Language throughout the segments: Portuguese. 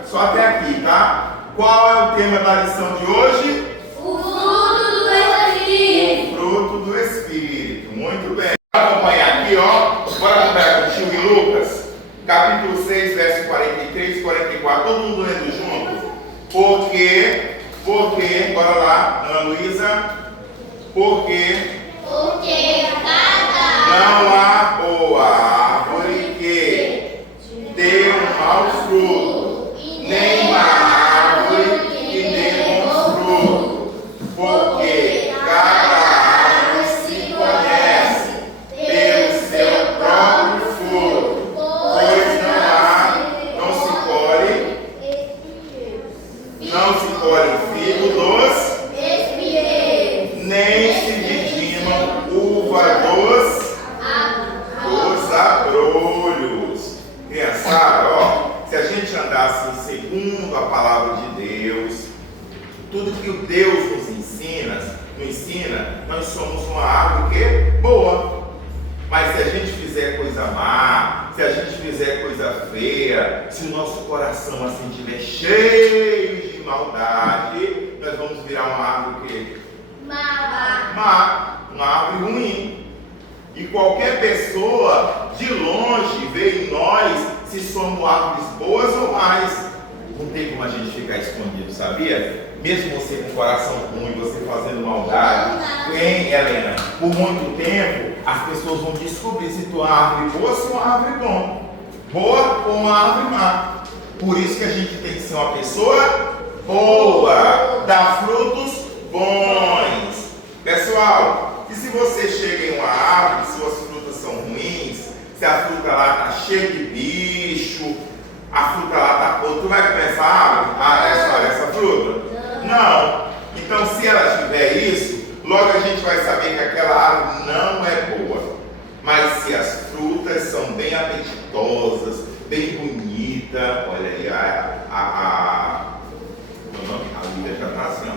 Só até aqui, tá? Qual é o tema da lição de hoje? O fruto do Espírito. O fruto do Espírito. Muito bem. Vamos acompanhar aqui, ó. Bora acompanhar contigo em Lucas, capítulo 6, verso 43 e 44. Todo mundo lendo junto? Porque, bora lá, Ana Luísa. Porque não há boa árvore que dê um mau fruto, nem uma árvore que dê bons frutos, porque cada árvore se conhece pelo seu próprio fruto, pois não se colhe figo dos nem se vidimam uva dos abrolhos. Criançada, ó, se a gente andasse segundo a palavra de Deus, tudo que o Deus nos ensina, nós somos uma árvore que é boa. Mas se a gente fizer coisa má, se a gente fizer coisa feia, se o nosso coração assim estiver cheio de maldade, nós vamos virar uma árvore que uma árvore ruim. E qualquer pessoa de longe vê em nós se somos árvores boas ou mais. Não tem como a gente ficar escondido, sabia? Mesmo você com o coração ruim, você fazendo maldade, hein, Helena? Por muito tempo, as pessoas vão descobrir se tu é uma árvore boa ou se é uma árvore boa ou uma árvore má. Por isso que a gente tem que ser uma pessoa boa, dar frutos bons. Pessoal, e se você chega em uma árvore, se as frutas são ruins, se a fruta lá está cheia de bicho, a fruta lá está podre, tu vai começar essa fruta? Não. Então, se ela tiver isso, logo a gente vai saber que aquela árvore não é boa. Mas se as frutas são bem apetitosas, bem bonitas, olha aí, a Lívia já está assim, ó.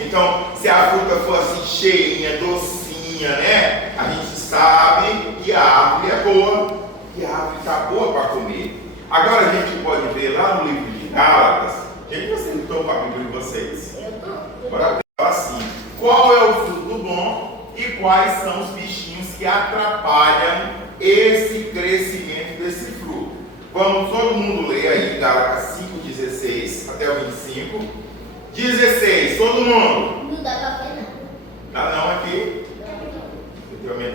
Então, se a fruta for assim cheinha, docinha, né? A gente sabe que a árvore é boa, que a árvore está boa para comer. Agora a gente pode ver lá no livro de Gálatas. Gente, vocês não estão com a Bíblia de vocês? Eu estou. Bora ver assim. Qual é o fruto bom e quais são os bichinhos que atrapalham esse crescimento desse fruto? Vamos todo mundo ler aí Gálatas 5:16 até o 25. 16, todo mundo? Não dá pra ver, não. Dá não aqui?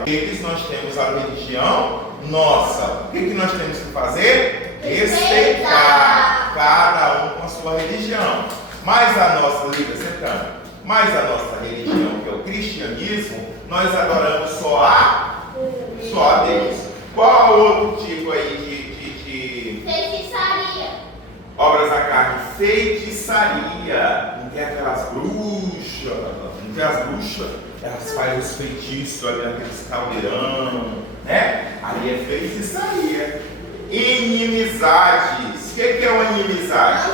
Eles nós temos a religião nossa. O que nós temos que fazer? Respeitar. Cada um com a sua religião. Mas a nossa, mas a nossa religião, que é o cristianismo, nós adoramos só a Deus. Qual outro tipo aí de Feitiçaria. obras da carne? Feitiçaria. Não tem aquelas bruxas, não tem as bruxas, elas fazem os feitiços ali naqueles caldeirão, né? Ali é feitiçaria. Inimizades. O que é uma inimizade?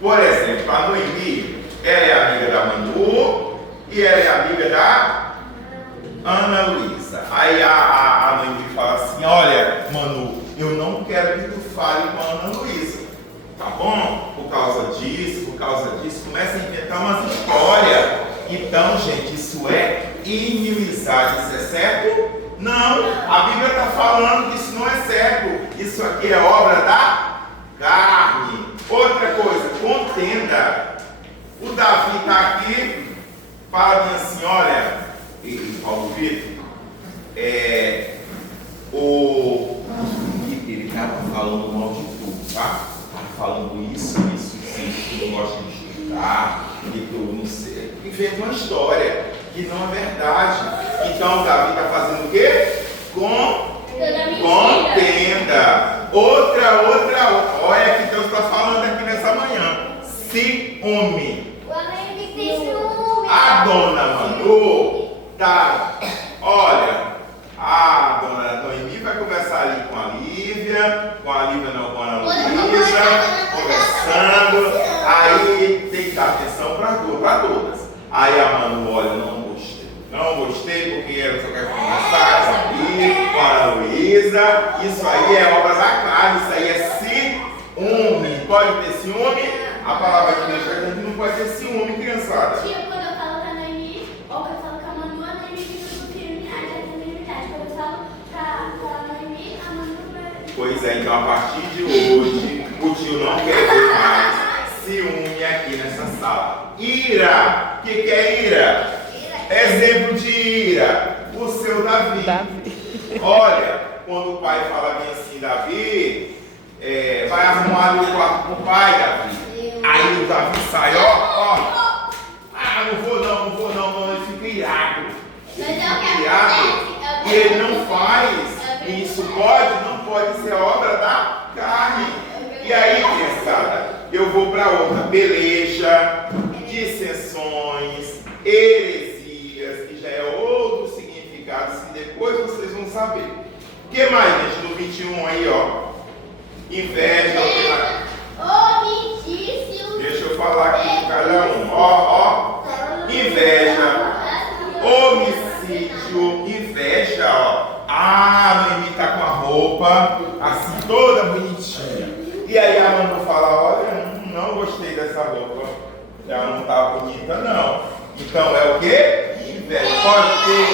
Por exemplo, a Noemi, ela é amiga da Manu e ela é amiga da Ana Luísa. Aí a Noemi fala assim: olha, Manu, eu não quero que tu fale com a Ana Luísa, tá bom? Por causa disso, começa a inventar umas histórias. Então, gente, isso é inimizade. Isso é certo? Não, a Bíblia está falando que isso não é certo. Isso aqui é obra da carne. Outra coisa, contenda. O Davi está aqui, fala bem assim: olha, e Paulo Vitor, o Felipe, ele estava falando mal de tudo, tá? Estava falando isso, que tu não gosta de estudar, que tu não sei. Inventa uma história que não é verdade. Então o Davi está fazendo o quê? Contenda. Outra. Olha que Deus está falando aqui nessa manhã. Ciúme. A dona Manu tá. Olha, a dona Noemi vai conversar ali com a Lívia não, com a Ana Luísa, conversando. Aí tem que dar atenção para todas. Aí a Manu, olha, não gostei porque ela só quer conversar com a Ana Luísa. Isso aí é obra da carne, isso aí é Pois é, então a partir de hoje, o tio não quer ver mais ciúme aqui nessa sala. Ira, o que é ira? Exemplo de ira, o seu Davi. Olha, quando o pai fala bem assim, Davi, vai arrumar ali o quarto pro pai, Davi. Aí o Davi sai, ó. Ah, não vou não, ele fica irado. Ele fica irado e ele não faz. E isso não pode ser obra da carne. E aí, criançada, eu vou para outra: peleja, dissensões, heresias, que já é outro significado que depois vocês vão saber. O que mais, gente, no 21 aí, ó? Inveja, deixa eu falar aqui de cada um. Ó. Inveja, homicídio, inveja, ó. A Noemi tá com a roupa assim toda bonitinha. E aí a Manu fala: olha, não gostei dessa roupa. Ela não tá bonita, não. Então é o quê? Inveja. Pode ter?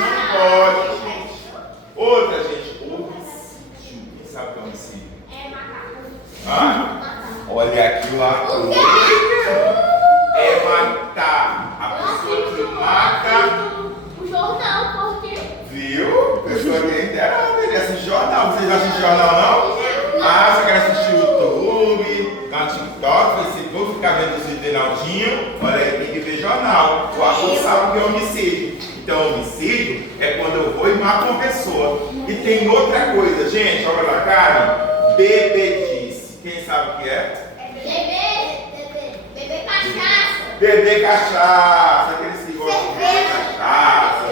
Não pode, gente. Outra, gente, homicídio. Quem sabe o que é homicídio? Olha aquilo lá. É matar. A pessoa que mata. O jornal, por quê? Viu? A pessoa que é inteirada, ele assiste jornal. Vocês assistem jornal, não? Ah, você quer assistir o YouTube, no TikTok, Facebook, ficar vendo os vídeos do Reinaldinho? Olha aí, tem que ver jornal. O Arthur sabe o que é homicídio. Então, homicídio é quando eu vou e mato uma pessoa. E tem outra coisa, gente, obra da carne, bebedice. Quem sabe o que é? Beber cachaça. Beber cachaça, aqueles que gostam de beber cachaça,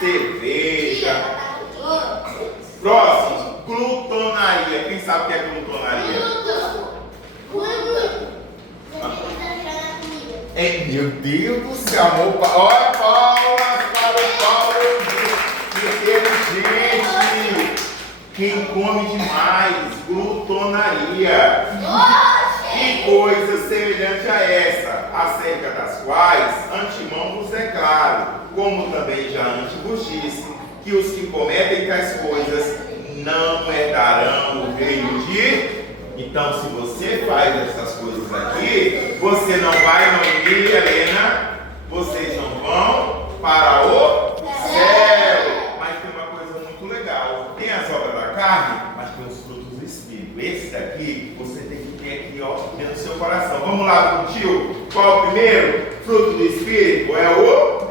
cerveja. Próximo, glutonaria. Quem sabe o que é glutonaria? Meu Deus do céu, amor. Olha, palmas para o Paulo inteligente. Quem come demais, glutonaria. E coisa semelhante a essa, acerca das quais antemão vos declaro, como também já antes vos disse, que os que cometem tais coisas não herdarão o reino de... Então, se você faz essas coisas aqui, você não vai, Noemi e Helena, vocês não vão para o céu. Mas tem uma coisa muito legal: tem as obras da carne, mas tem os frutos do Espírito. Esse daqui, você tem que ter aqui, ó, dentro do seu coração. Vamos lá, tio. Qual é o primeiro? Fruto do Espírito é o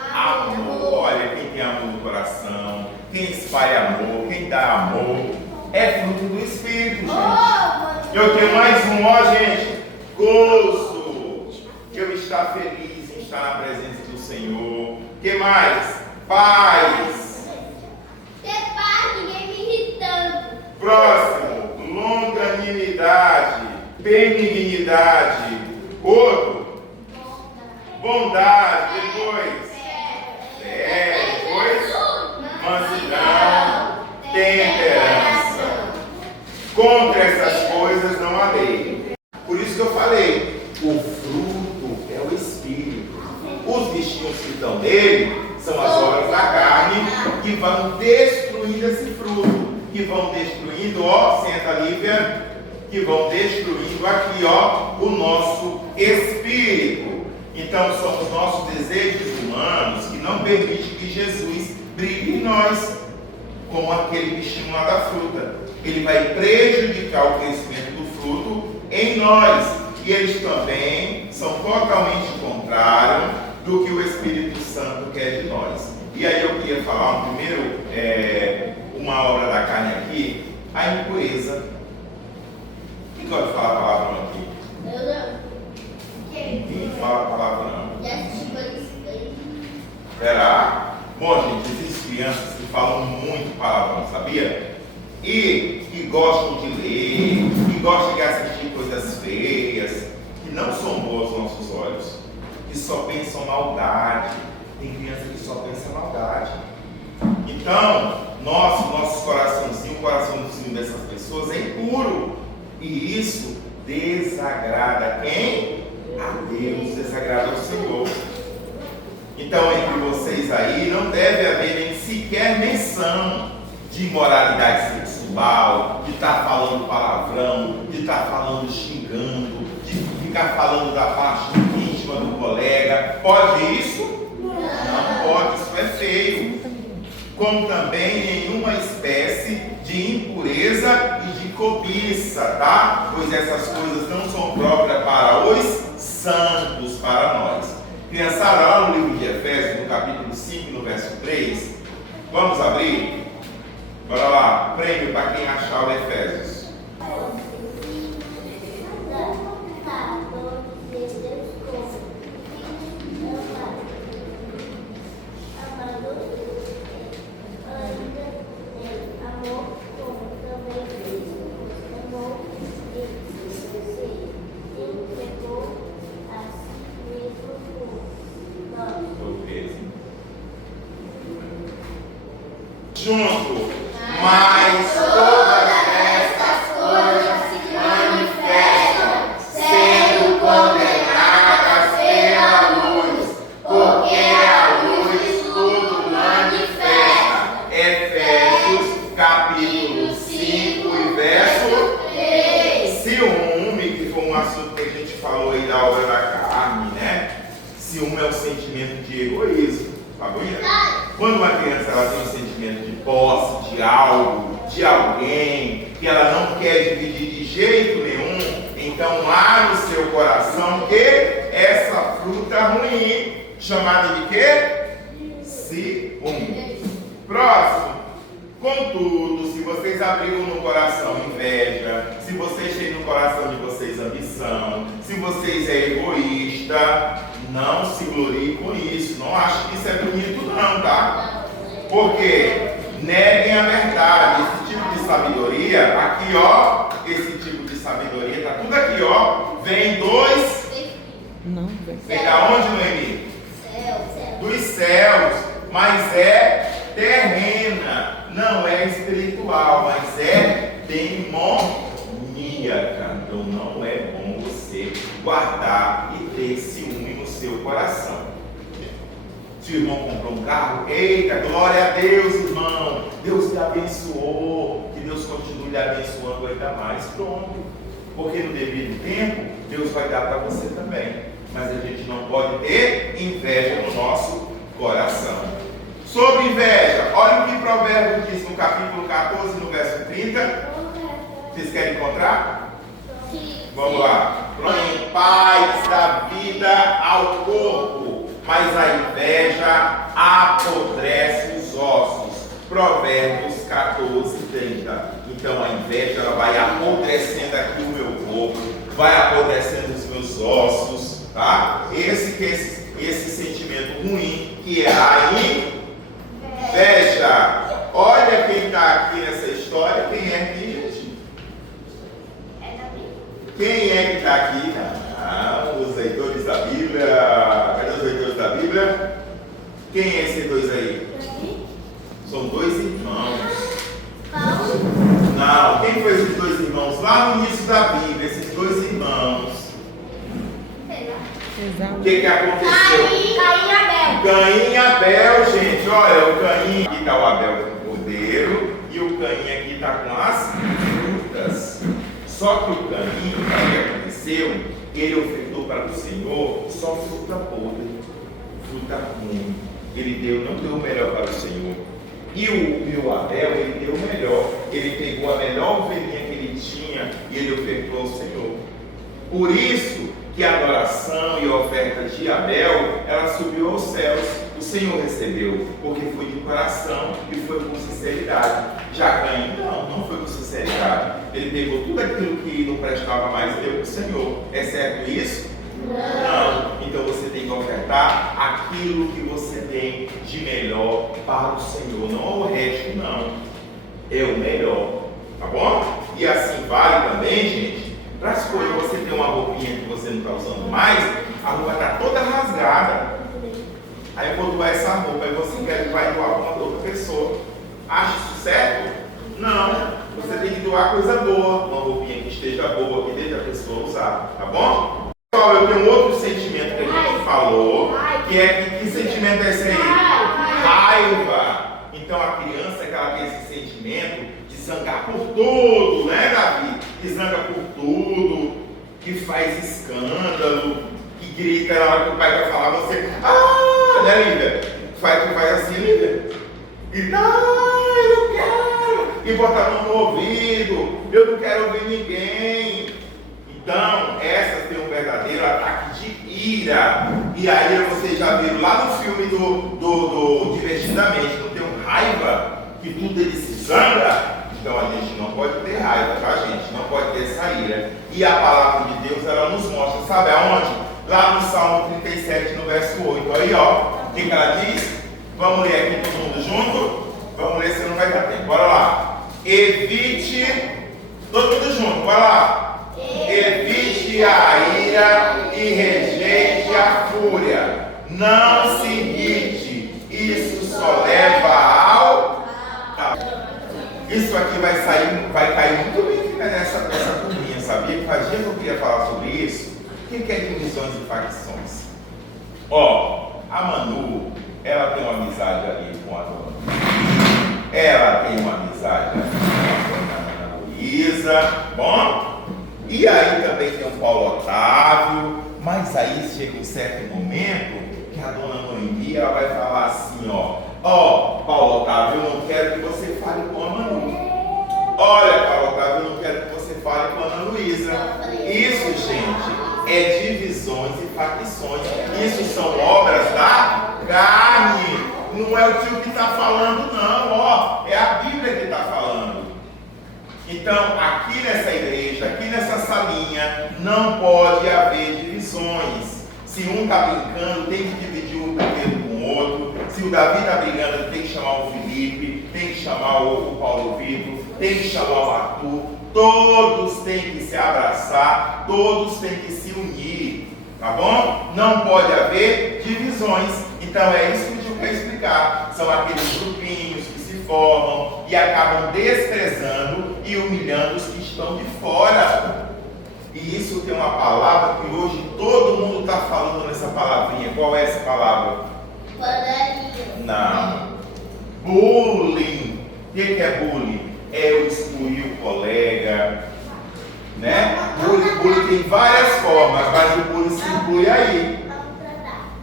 amor. Olha, quem tem amor no coração, quem espalha amor, quem dá amor, é fruto do Espírito, gente. Eu tenho mais um, ó, gente. Gozo. Eu estar feliz em estar na presença do Senhor. O que mais? Paz. Ter paz, ninguém me irritando. Próximo, longanimidade, benignidade. Outro, bondade. Depois, depois, mansidão, temperança. Contra essas coisas não há lei. Por isso que eu falei, o fruto é o Espírito. Os bichinhos que estão nele são as obras da carne que vão destruindo esse fruto, que vão destruindo, ó, senta Lívia, que vão destruindo aqui, ó, o nosso espírito. Então são os nossos desejos humanos que não permitem que Jesus brilhe em nós, como aquele bichinho lá da fruta. Ele vai prejudicar o crescimento do fruto em nós. E eles também são totalmente contrários do que o Espírito Santo quer de nós. E aí eu queria falar primeiro, uma obra da carne aqui, a impureza. Quem gosta de falar palavrão aqui? Eu não. Ninguém fala palavrão. Já assisti isso. Será? Bom, gente, existem crianças que falam muito palavrão, sabia? E que gostam de ler, que gostam de assistir coisas feias, que não são boas aos nossos olhos, que só pensam maldade. Tem criança que só pensa maldade. Então, nosso coraçãozinho, o coraçãozinho dessas pessoas é impuro. E isso desagrada quem? A Deus, desagrada ao Senhor. Então, entre vocês aí, não deve haver nem sequer menção de imoralidade sexual. pessoal, de estar falando palavrão, de estar falando xingando, de ficar falando da parte íntima do colega. Pode isso? Não pode, isso é feio. Como também nenhuma espécie de impureza e de cobiça, tá? Pois essas coisas não são próprias para os santos, para nós. Criançada, lá no livro de Efésios, no capítulo 5, no verso 3, vamos abrir? Bora lá, prêmio para quem achar o Efésios. Junto, mas todas estas coisas se manifestam, sendo condenadas pela luz, porque a luz tudo manifesta. Efésios capítulo 5 e verso 3. Ciúme, que foi um assunto que a gente falou aí da obra da carne, né? Ciúme é um sentimento de egoísmo, sabia? Quando uma criança ela tem um sentimento de posse, de algo, de alguém, que ela não quer dividir de jeito nenhum, então lá no seu coração, que essa fruta ruim, chamada de quê? Ciúme. Próximo. Contudo, se vocês abrigam no coração inveja, se vocês têm no coração de vocês ambição, se vocês é egoísta, não se glorie com isso. Não acho que isso é bonito não, tá? Porque neguem a verdade. Esse tipo de sabedoria, aqui ó, esse tipo de sabedoria, tá tudo aqui ó, vem dos... Não, vem da onde, Noemi? Dos céus, mas é terrena, não é espiritual, mas é demoníaca. Então não é bom você guardar e ter ciúme no seu coração. Se o irmão comprou um carro, eita, glória a Deus, irmão, Deus te abençoou, que Deus continue lhe abençoando ainda mais. Pronto, porque no devido tempo Deus vai dar para você também, mas a gente não pode ter inveja no nosso coração. Sobre inveja, olha o que Provérbio diz no capítulo 14, no verso 30. Vocês querem encontrar? Vamos lá. Põe paz da vida ao corpo, mas a inveja apodrece os ossos. Provérbios 14, 30. Então a inveja ela vai apodrecendo aqui o meu corpo, vai apodrecendo os meus ossos, tá? Esse sentimento ruim que é a inveja. Olha quem está aqui nessa história, quem é aqui, gente? Quem é que está aqui? Os leitores da Bíblia. Cadê os leitores da Bíblia? Quem é esses dois aí? São dois irmãos. Não, quem foi esses dois irmãos? Lá no início da Bíblia, esses dois irmãos. O que aconteceu? Caim e Abel. Caim e Abel, gente. Olha, o Caim, aqui está o Abel com o cordeiro e o Caim aqui está com as frutas. Só que o Caim, o que aconteceu? Ele ofertou para o Senhor só fruta podre, fruta ruim. Ele não deu o melhor para o Senhor. E o Abel, ele deu o melhor. Ele pegou a melhor ovelhinha que ele tinha e ele ofertou ao Senhor. Por isso que a adoração e a oferta de Abel, ela subiu aos céus. O Senhor recebeu, porque foi de coração e foi com sinceridade. Já Caim, não foi com sinceridade. Ele pegou tudo aquilo que não prestava mais e deu para o Senhor. É certo isso? Não. Então você tem que ofertar aquilo que você tem de melhor para o Senhor. Não o resto, não. É o melhor. Tá bom? E assim vale também, gente, para as coisas. Você tem uma roupinha que você não está usando mais, a roupa está toda rasgada. Aí eu vou doar essa roupa e você quer que vai doar para uma outra pessoa. Acha isso certo? Não. Você tem que doar coisa boa, uma roupinha que esteja boa, que deixe a pessoa usar, tá bom? Pessoal, eu tenho um outro sentimento que a gente falou, que é que sentimento é esse aí? Raiva. Então a criança que ela tem esse sentimento de zangar por tudo, né, Davi? Que zanga por tudo, que faz escândalo, que grita na hora que o pai vai falar, você, né, Lívia? Tu faz assim, Lívia. Grita, eu não quero. E bota a mão no ouvido, eu não quero ouvir ninguém. Então, essas têm um verdadeiro ataque de ira. E aí vocês já viram lá no filme do Divertidamente, não tem um raiva, que tudo ele se zanga. Então a gente não pode ter raiva, tá, gente? Não pode ter essa ira. E a palavra de Deus, ela nos mostra, sabe aonde? Lá no Salmo 37, no verso 8. Aí, ó, o que ela diz? Vamos ler aqui todo mundo junto? Vamos ler, senão não vai dar tempo. Bora lá. Evite, todo mundo junto, bora lá. Evite a ira e rejeite a fúria. Não se irrite, isso só leva ao... Isso aqui vai cair muito bem nessa turminha, sabia? Que faz dia que eu queria falar sobre isso. O que é divisões e facções? Ó, a Manu, ela tem uma amizade ali com a dona. Ela tem uma amizade ali com a dona Luísa, bom? E aí também tem o Paulo Otávio, mas aí chega um certo momento que a dona Noemi, ela vai falar assim, ó, Paulo Otávio, eu não quero que você fale com a Manu. Olha, Paulo Otávio, eu não quero que você fale com a Ana Luísa. Isso, gente, é divisões e facções. Isso são obras da carne. Não é o tio que está falando, não, ó, é a Bíblia que está falando. Então, aqui nessa igreja, aqui nessa salinha, não pode haver divisões. Se um está brincando, tem que dividir o brinquedo com o outro. Se o Davi está brigando, tem que chamar o Felipe, tem que chamar o Paulo Vitor, tem que chamar o Arthur. Todos têm que se abraçar, todos têm que se unir, tá bom? Não pode haver divisões. Então é isso que eu quero explicar. São aqueles grupinhos que se formam e acabam desprezando e humilhando os que estão de fora. E isso tem uma palavra que hoje todo mundo está falando nessa palavrinha. Qual é essa palavra? Não. Bullying. O que é bullying? É eu excluir o colega, né? Bullying tem várias formas, mas o bullying se inclui aí.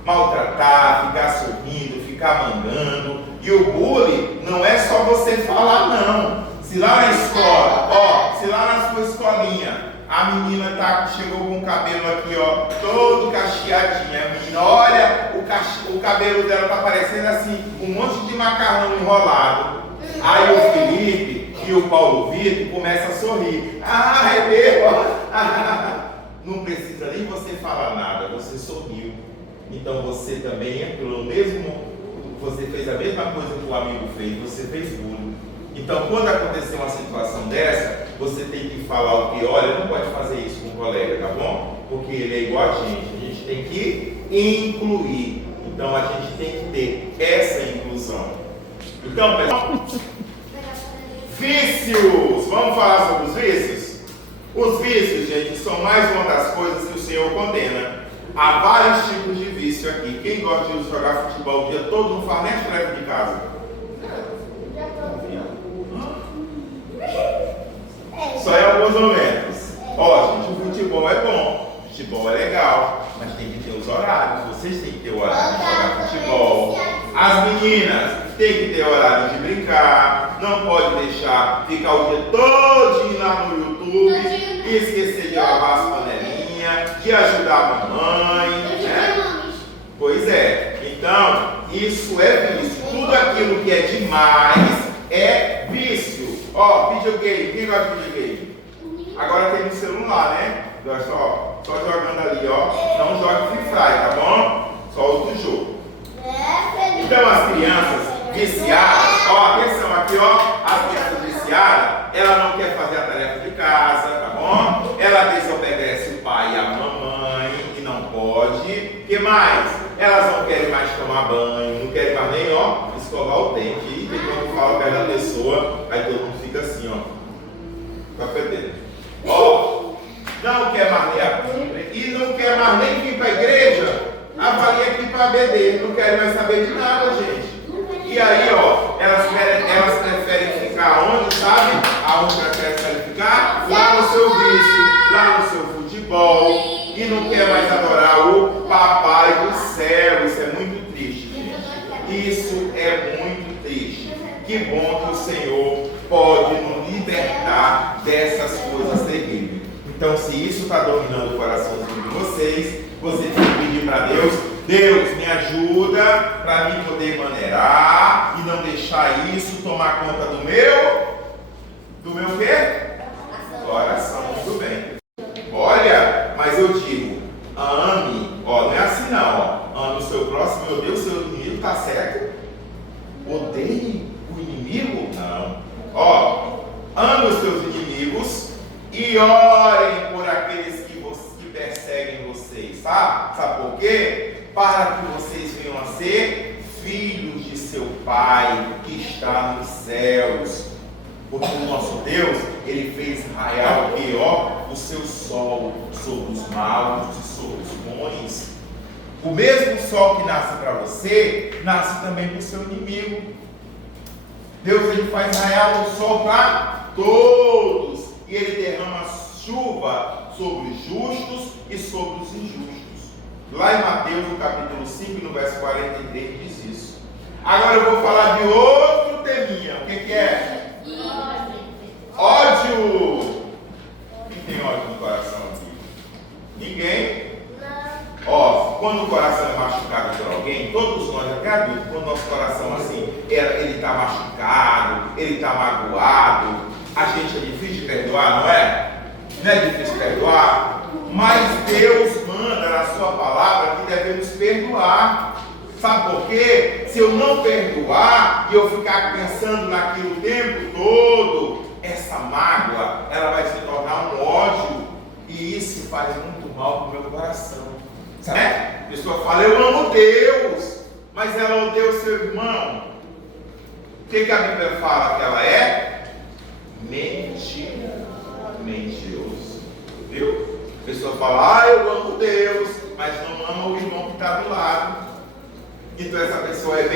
Maltratar, ficar sorrindo, ficar mandando. E o bullying não é só você falar, não. Se lá na escola, se lá na sua escolinha, a menina chegou com o cabelo aqui, todo cacheadinho. A menina, olha, o cabelo dela tá parecendo assim, um monte de macarrão enrolado. Aí o Felipe e o Paulo Vitor começam a sorrir. Ah, é mesmo? Não precisa nem você falar nada, você sorriu. Então você também entrou no mesmo, você fez a mesma coisa que o amigo fez, você fez bullying. Então quando acontecer uma situação dessa, você tem que falar o que? Olha, não pode fazer isso com o colega, tá bom? Porque ele é igual a gente tem que incluir. Então a gente tem que ter essa inclusão. Então, pessoal, vícios! Vamos falar sobre os vícios? Os vícios, gente, são mais uma das coisas que o Senhor condena. Há vários tipos de vício aqui. Quem gosta de jogar futebol o dia todo não faz nem as tarefas de casa? Só em alguns momentos. Ó, gente, o futebol é bom. O futebol é legal. Mas tem que ter os horários. Vocês têm que ter o horário de jogar futebol. As meninas têm que ter horário de brincar. Não pode deixar ficar o dia todo lá no YouTube e esquecer de lavar as panelinhas, de ajudar a mamãe, né? Pois é. Então, isso é vício. Tudo aquilo que é demais é vício. Ó, videogame. Quem gosta de videogame? Agora tem no celular, né? Só jogando ali, ó. Não joga Free Fire, tá bom? Só outro jogo. Então as crianças viciadas, ó, atenção aqui, ó. As crianças viciadas, ela não quer fazer a tarefa de casa, tá bom? Ela desobedece o pai e a mamãe, e não pode. O que mais? Elas não querem mais tomar banho, não querem mais nem, ó, escovar o dente. E tem quando fala perto da pessoa, aí todo mundo fica assim, ó, com a pedreira. Ó, não quer mais ler a Bíblia e não quer mais nem vir para a igreja, avalia aqui para a BD, não querem mais saber de nada, gente. E aí, ó, elas preferem ficar onde, sabe? Aonde prefere ficar? Lá no seu vício, lá no seu futebol. E não quer mais adorar o papai do céu. Isso é muito triste, gente. Isso é muito triste. Que bom que o Senhor pode nos libertar dessas coisas terríveis. Então, se isso está dominando o coraçãozinho de vocês, você tem que pedir para Deus: Deus, me ajuda para mim poder maneirar e não deixar isso tomar conta do meu quê? Coração. Muito bem. Olha, mas eu digo, ame, ó, não é assim não, ó, ame o seu próximo e odeie o seu inimigo, tá certo? Odeie o inimigo? Não. Ó, ame os seus inimigos e orem por aqueles que perseguem vocês, sabe? Sabe por quê? Para que vocês venham a ser filhos de seu Pai que está nos céus. Porque o nosso Deus, Ele fez raiar o quê? Ó, o seu sol sobre os maus e sobre os bons. O mesmo sol que nasce para você, nasce também para o seu inimigo. Deus, Ele faz raiar o sol para todos. E Ele derrama chuva sobre os justos e sobre os injustos. Lá em Mateus, no capítulo 5, no verso 43, diz isso. Agora eu vou falar de outro teminha. O que é? Ódio. Quem tem ódio no coração aqui? Ninguém? Ó, quando o coração é machucado por alguém, todos nós, até adultos, quando o nosso coração assim, ele está machucado, ele está magoado, a gente é difícil de perdoar, não é? Não é difícil perdoar? Mas Deus manda na sua palavra que devemos perdoar. Sabe por quê? Se eu não perdoar e eu ficar pensando naquilo o tempo todo, essa mágoa, ela vai se tornar um ódio. E isso faz muito mal para o meu coração. Sabe? A pessoa fala, eu amo Deus, mas ela odeia o seu irmão. O que a Bíblia fala que ela é? Mentiroso. Viu? A pessoa fala, eu amo Deus, mas não ama o irmão que está do lado. Então essa pessoa é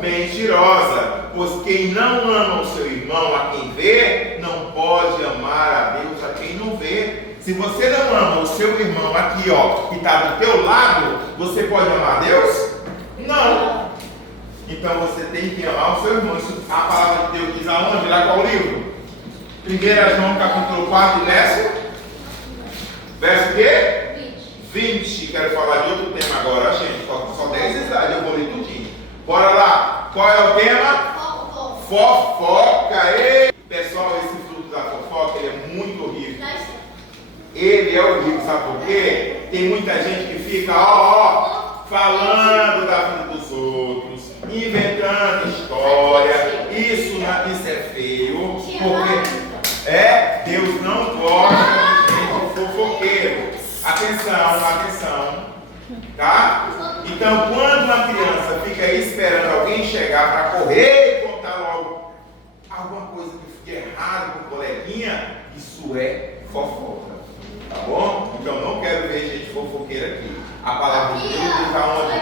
mentirosa. Pois quem não ama o seu irmão a quem vê, não pode amar a Deus a quem não vê. Se você não ama o seu irmão aqui, ó, que está do teu lado, você pode amar a Deus? Não. Então você tem que amar o seu irmão. Isso, a palavra de Deus diz aonde? Lá qual livro? 1 João capítulo 4, verso quê? 20. Quero falar de outro tema agora, gente. Só 10 slides, eu vou ler tudinho. Bora lá. Qual é o tema? Fofoca. Ei! Pessoal, esse fruto da fofoca, ele é muito horrível. Ele é horrível, sabe por quê? Tem muita gente que fica, falando da vida dos outros, inventando história. Isso é feio, porque Deus não gosta de gente fofoqueiro. Atenção, tá? Então, quando uma criança fica aí esperando alguém chegar para correr e contar logo alguma coisa que fique errado com o coleguinha, isso é fofoca, tá bom? Então, não quero ver gente fofoqueira aqui. A palavra de Deus diz aonde?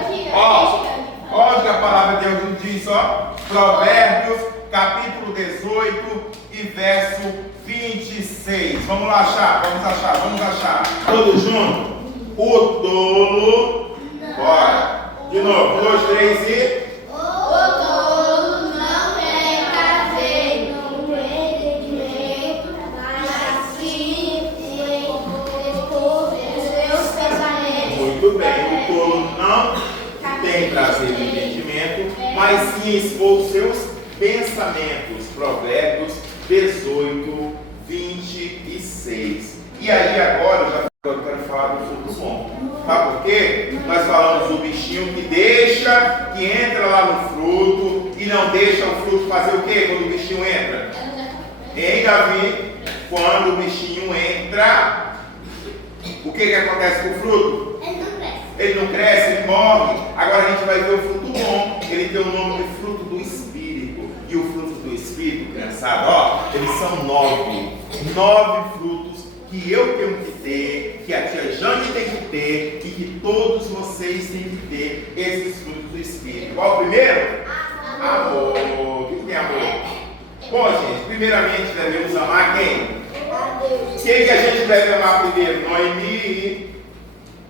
Onde a palavra de Deus diz, ó? Provérbios, capítulo 18 e verso 26. Vamos lá vamos achar. Todos juntos? O tolo. Bora. De novo, 1, 2, 3 e... O tolo não tem prazer no entendimento, mas sim em seus pensamentos. Muito bem, o tolo não tem prazer no entendimento, mas sim expor os seus pensamentos. Provérbios 18, 26. E aí agora eu quero falar do fruto bom. Sabe por quê? Nós falamos do bichinho que entra lá no fruto e não deixa o fruto fazer o quê quando o bichinho entra? Hein, Davi? Quando o bichinho entra, o que acontece com o fruto? Ele não cresce, ele morre. Agora a gente vai ver o fruto bom. Ele tem o nome de fruto do Espírito. E o fruto do Espírito, criançada, ó, eles são 9 frutos que eu tenho que ter, que a tia Jane tem que ter e que todos vocês têm que ter esses frutos do Espírito. Qual o primeiro? Amor. O que tem amor? Bom, gente, primeiramente devemos amar quem? A Deus. Quem que a gente deve amar primeiro? Noemi.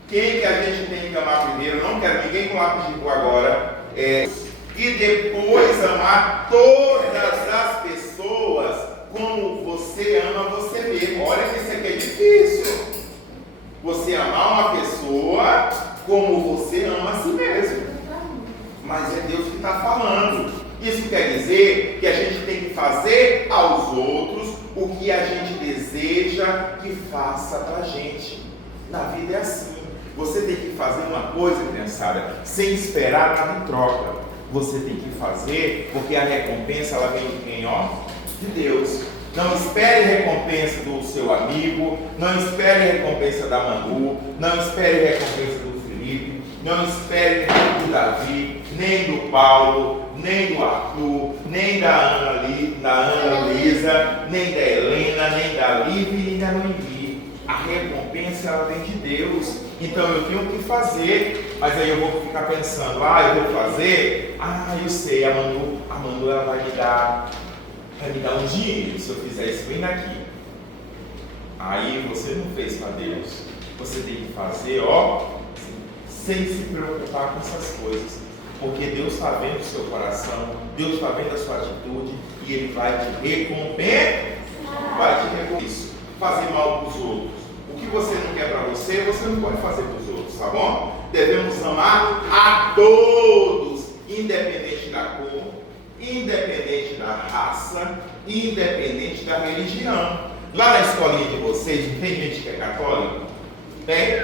Quem que a gente tem que amar primeiro? Não quero ninguém com lápis de cor agora. E depois amar todas as pessoas como você ama você mesmo. Olha que isso aqui é difícil. Você amar uma pessoa como você ama a si mesmo. Mas é Deus que está falando. Isso quer dizer que a gente tem que fazer aos outros o que a gente deseja que faça para a gente. Na vida é assim. Você tem que fazer uma coisa, criançada, sem esperar nada em troca. Você tem que fazer porque a recompensa ela vem de quem? Ó, de Deus. Não espere recompensa do seu amigo, não espere recompensa da Manu, não espere recompensa do Felipe, não espere do Davi, nem do Paulo, nem do Arthur, nem da Ana Lisa, nem da Helena, nem da Lívia e nem da Noemi. A recompensa ela vem de Deus. Então eu tenho que fazer, mas aí eu vou ficar pensando, eu vou fazer, eu sei, a Manu ela vai me dar um dinheiro se eu fizer isso bem daqui. Aí você não fez para Deus. Você tem que fazer, sem se preocupar com essas coisas. Porque Deus está vendo o seu coração, Deus está vendo a sua atitude e Ele vai te recompensar. Vai te recompensar. Fazer mal para os outros. O que você não quer para você, você não pode fazer para os outros, tá bom? Devemos amar a todos, independente da cor, independente da raça, independente da religião. Lá na escolinha de vocês, não tem gente que é católica? Tem?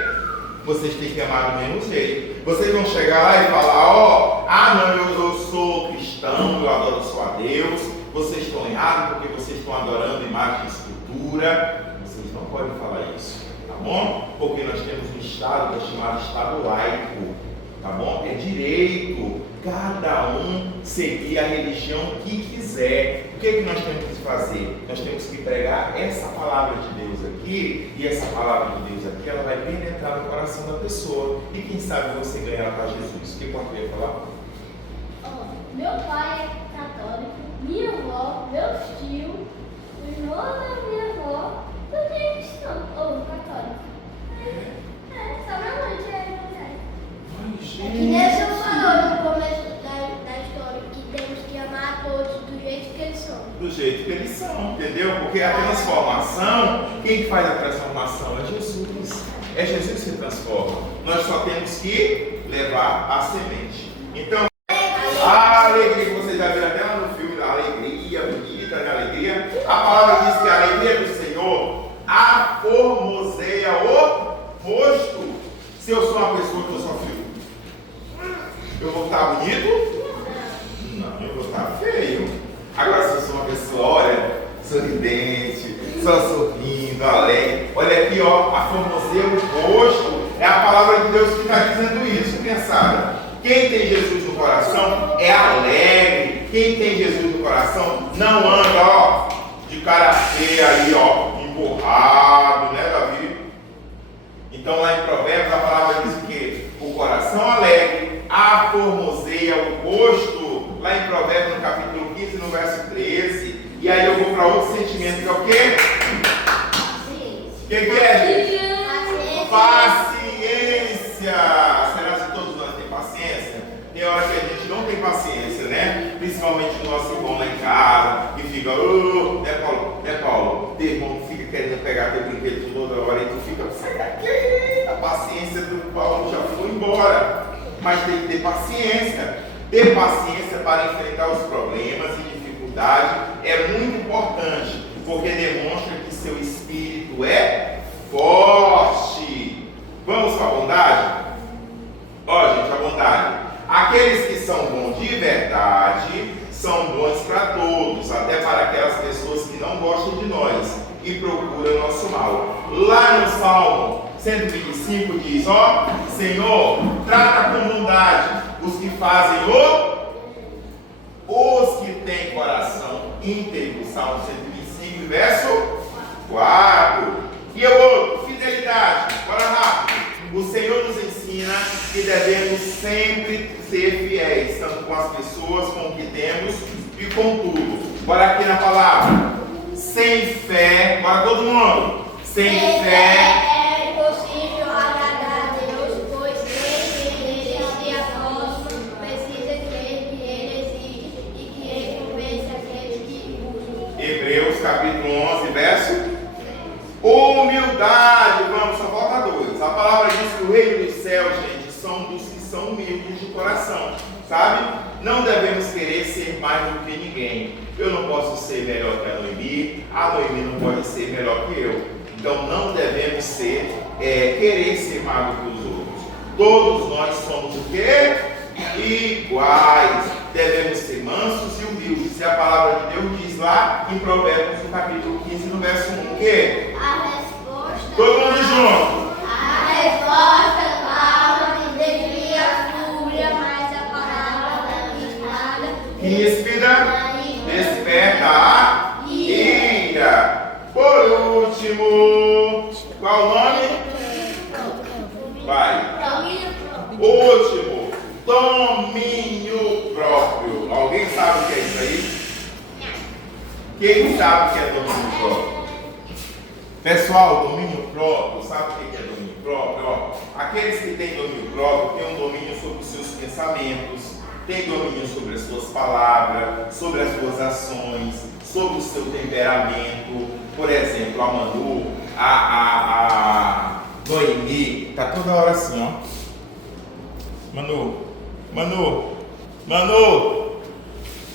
Vocês têm que amar do mesmo jeito. Vocês vão chegar lá e falar, eu sou cristão, eu adoro só a Deus. Vocês estão errados porque vocês estão adorando imagem e escultura. Vocês não podem falar isso, tá bom? Porque nós temos um estado que é chamado estado laico, tá bom? É direito cada um seguir a religião que quiser. O que é que nós temos que fazer? Nós temos que pregar essa palavra de Deus aqui, e essa palavra de Deus aqui, ela vai penetrar no coração da pessoa. E quem sabe você ganhar para Jesus. O que eu ia falar? Meu pai é católico, minha avó, meus tios, o irmão da minha avó, tudo é cristão, católico. Só minha mãe que é evangélica. Que nem você falou no começo da história, que temos que amar a todos do jeito que eles são. Do jeito que eles são, entendeu? Porque a transformação, quem faz a transformação é Jesus. É Jesus que transforma. Nós só temos que levar a semente. Então, a alegria que vocês já viram até lá no filme, a alegria bonita, a alegria. A palavra diz que a alegria do Senhor aformoseia o rosto. Se eu sou uma pessoa que eu só fico, eu vou estar bonito? Não, eu vou estar feio. Agora, se eu sou uma pessoa, sorridente, só sorrindo, alegre. Olha aqui, aformoseia o rosto. É a palavra de Deus que está dizendo isso, criançada. Quem tem Jesus no coração é alegre. Quem tem Jesus no coração não anda, de cara feia aí, emburrado, né, Davi? Então lá em Provérbios a palavra diz que o coração alegre aformoseia o rosto. Lá em Provérbios no capítulo 15, no verso 13. E aí eu vou para outro sentimento que é o quê? O que é, gente? Paciência. Será que todos nós temos paciência? Tem hora que a gente não tem paciência, né? Principalmente o nosso irmão lá em casa, que fica, né, Paulo? Teu irmão fica querendo pegar teu brinquedo toda hora e tu fica, sai daqui! A paciência do Paulo já foi embora. Mas tem que ter paciência. Ter paciência para enfrentar os problemas e dificuldades é muito importante, porque demonstra que seu espírito é forte. Vamos para a bondade? Gente, a bondade. Aqueles que são bons de verdade são bons para todos, até para aquelas pessoas que não gostam de nós e procuram nosso mal. Lá no Salmo 125 diz, Senhor, trata com bondade os que fazem os que têm coração íntegro. Salmo 125, verso 4. E o outro, fidelidade. Bora rápido. O Senhor nos ensina que devemos sempre ser fiéis, tanto com as pessoas, com o que temos e com tudo. Bora aqui na palavra junto. Sem fé é impossível agradar a Deus, pois quem ele se aproxima precisa crer que ele existe e que ele convence aqueles que o buscam. Hebreus capítulo 11, verso. Humildade, vamos, só falta 2. A palavra diz que o reino dos céus, gente, são dos que são humildes de coração, sabe? Não devemos querer ser mais do que ninguém. Eu não posso ser melhor que a Noemi não pode ser melhor que eu. Então não devemos querer ser mais do que os outros. Todos nós somos o quê? Iguais. Devemos ser mansos e humildes. E a palavra de Deus diz lá em Provérbios, no capítulo 15, no verso 1, o quê? A resposta. Todo mundo junto. A resposta calma que desvia a fúria, mas a palavra da Ríspida desperta a ira. Por último, qual o nome? Vai. Último, domínio próprio. Alguém sabe o que é isso aí? Quem sabe o que é domínio próprio? Pessoal, domínio próprio, sabe o que é domínio próprio? Ó, aqueles que têm domínio próprio têm um domínio sobre os seus pensamentos, têm domínio sobre as suas palavras, sobre as suas ações, sobre o seu temperamento. Por exemplo, a Manu, a Noemi, tá toda hora assim, ó. Manu.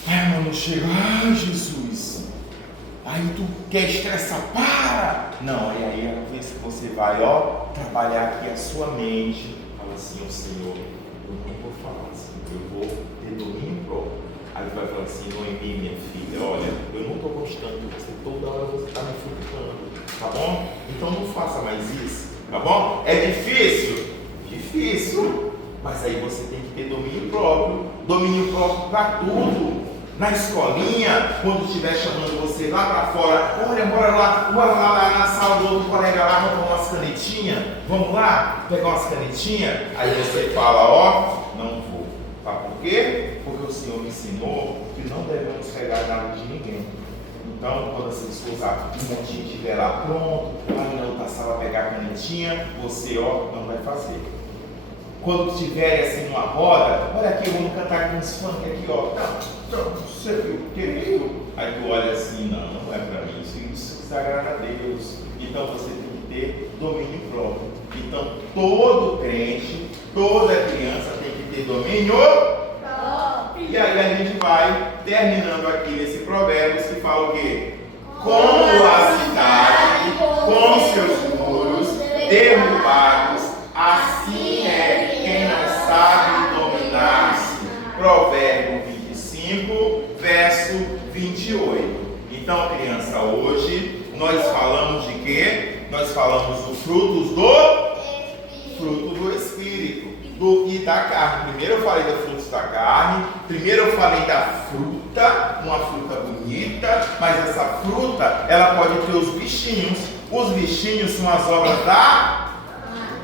Ai, Manu, chega. Ai, Jesus. Aí tu quer estressar, para! Não, aí é a vez que você vai, ó, trabalhar aqui a sua mente. Fala assim, ó Senhor, eu não vou falar assim, eu vou ter domínio próprio. Aí tu vai falar assim, Noemi, minha filha, olha, eu não estou gostando de você, toda hora você está me frustrando, tá bom? Então não faça mais isso, tá bom? É difícil? Difícil, mas aí você tem que ter domínio próprio para tudo. Na escolinha, quando estiver chamando você lá para fora, olha, bora lá na sala do outro colega lá, vamos pegar umas canetinhas, vamos lá pegar umas canetinhas, aí você fala, ó, não vou. Sabe por quê? Porque o Senhor me ensinou que não devemos pegar nada de ninguém. Então, quando as pessoas, um montinho estiver lá pronto, vai na outra sala pegar a canetinha, você, ó, não vai fazer. Quando estiver assim numa roda, olha aqui, vamos cantar aqui uns funk aqui, ó. Não, você viu, querido? Aí tu olha assim, não é pra mim, isso desagrada a Deus. Então você tem que ter domínio próprio. Então todo crente, toda criança tem que ter domínio próprio. E aí a gente vai terminando aqui nesse Provérbios que fala o quê? Como a cidade, com seus muros derrubados, assim é quem não sabe dominar-se. Provérbio 25, verso 28. Então, criança, hoje nós falamos de quê? Nós falamos do fruto do Espírito e da carne. Primeiro eu falei dos frutos da carne, primeiro eu falei da fruta, uma fruta bonita, mas essa fruta, ela pode ter os bichinhos. Os bichinhos são as obras da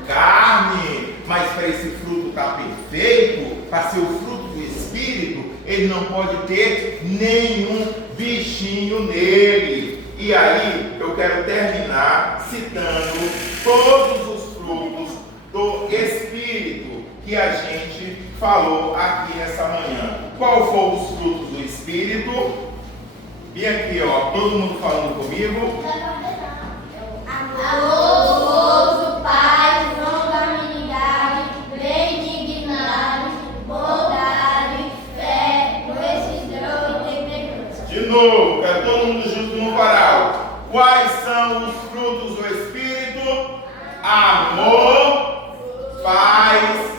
carne, mas para esse fruto estar perfeito, para ser o fruto do Espírito, ele não pode ter nenhum bichinho nele. E aí eu quero terminar citando todos os frutos do Espírito que a gente falou aqui nessa manhã. Qual foram os frutos do Espírito? E aqui, ó, todo mundo falando comigo. Amor, paz, longanimidade, benignidade, bondade, fé, mansidão e temperança. De novo, quero todo mundo junto no coral. Quais são os frutos do Espírito? Amor, paz,